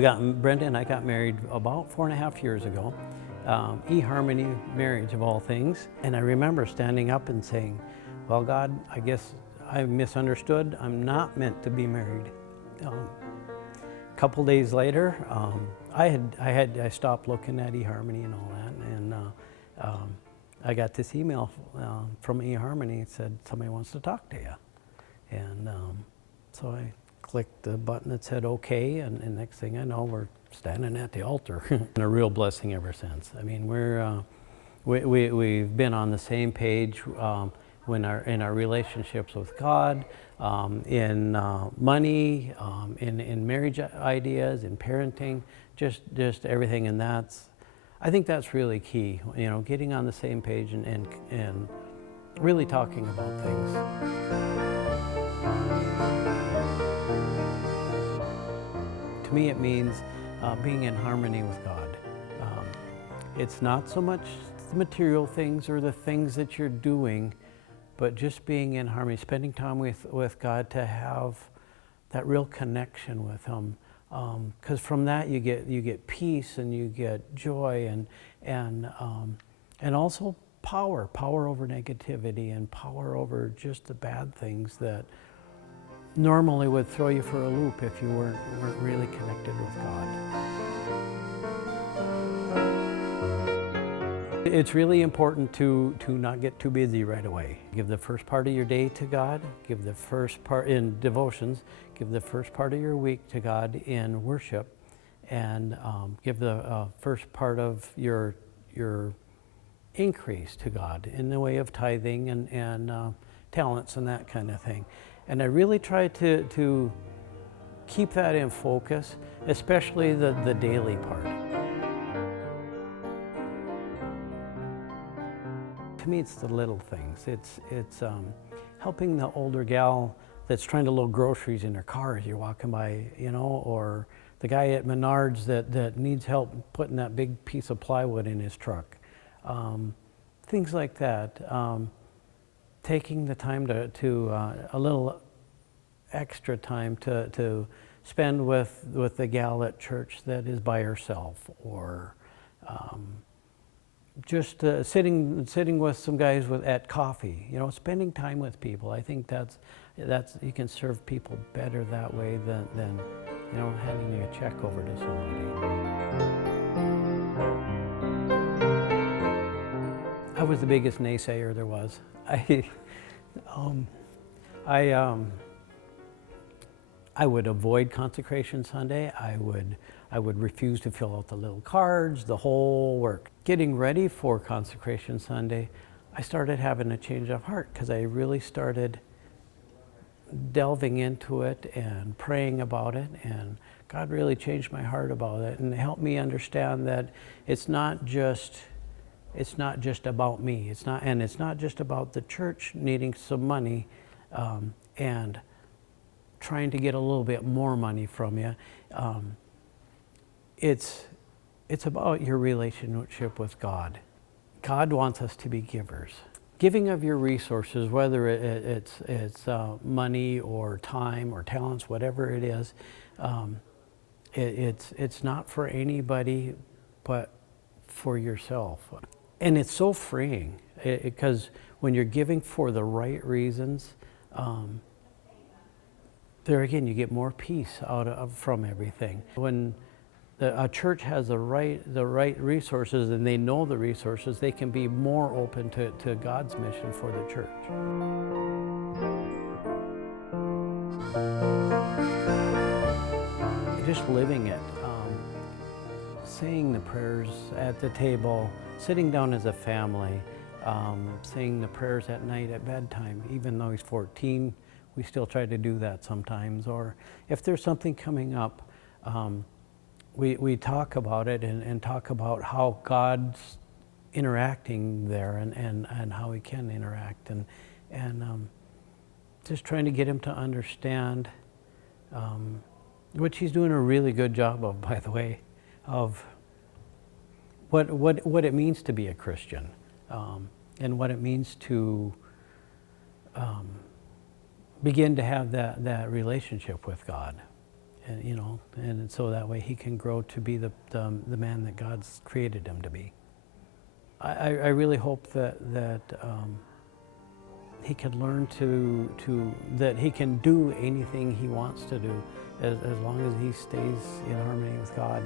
Brenda and I got married about 4.5 years ago. eHarmony marriage of all things. And I remember standing up and saying, well, God, I guess I misunderstood. I'm not meant to be married. A couple days later, I stopped looking at eHarmony and all that, and I got this email from eHarmony. It said somebody wants to talk to you, and so I clicked the button that said okay, and next thing I know, we're standing at the altar. And a real blessing ever since. I mean, we've been on the same page in our relationships with God, in money, in marriage ideas, in parenting, just everything. And I think that's really key. You know, getting on the same page and really talking about things. To me, it means being in harmony with God. It's not so much the material things or the things that you're doing, but just being in harmony, spending time with God to have that real connection with Him. Because from that you get peace and you get joy and also power over negativity and power over just the bad things that normally would throw you for a loop if you weren't really connected with God. It's really important to not get too busy right away. Give the first part of your day to God, give the first part in devotions, give the first part of your week to God in worship, and give the first part of your increase to God in the way of tithing and talents and that kind of thing. And I really try to keep that in focus, especially the daily part. To me, it's the little things. It's helping the older gal that's trying to load groceries in her car as you're walking by, you know, or the guy at Menards that needs help putting that big piece of plywood in his truck. Things like that. Taking the time to a little extra time to spend with the gal at church that is by herself, or just sitting with some guys at coffee. You know, spending time with people. I think that's you can serve people better that way than you know, handing a check over to somebody. I was the biggest naysayer there was. I would avoid Consecration Sunday. I would refuse to fill out the little cards, the whole work. Getting ready for Consecration Sunday, I started having a change of heart because I really started delving into it and praying about it, and God really changed my heart about it and helped me understand that it's not just about me. It's not just about the church needing some money and trying to get a little bit more money from you. It's about your relationship with God. God wants us to be givers. Giving of your resources, whether it's money or time or talents, whatever it is, it's not for anybody but for yourself. And it's so freeing because when you're giving for the right reasons, there again, you get more peace from everything. When a church has the right resources and they know the resources, they can be more open to God's mission for the church. Just living it, saying the prayers at the table, sitting down as a family, saying the prayers at night at bedtime. Even though he's 14, we still try to do that sometimes. Or if there's something coming up, we talk about it and talk about how God's interacting there and how He can interact, and just trying to get him to understand, which he's doing a really good job of, by the way, of what it means to be a Christian, and what it means to begin to have that relationship with God. you know, and so that way he can grow to be the man that God's created him to be. I really hope that he can learn that he can do anything he wants to do as long as he stays in harmony with God.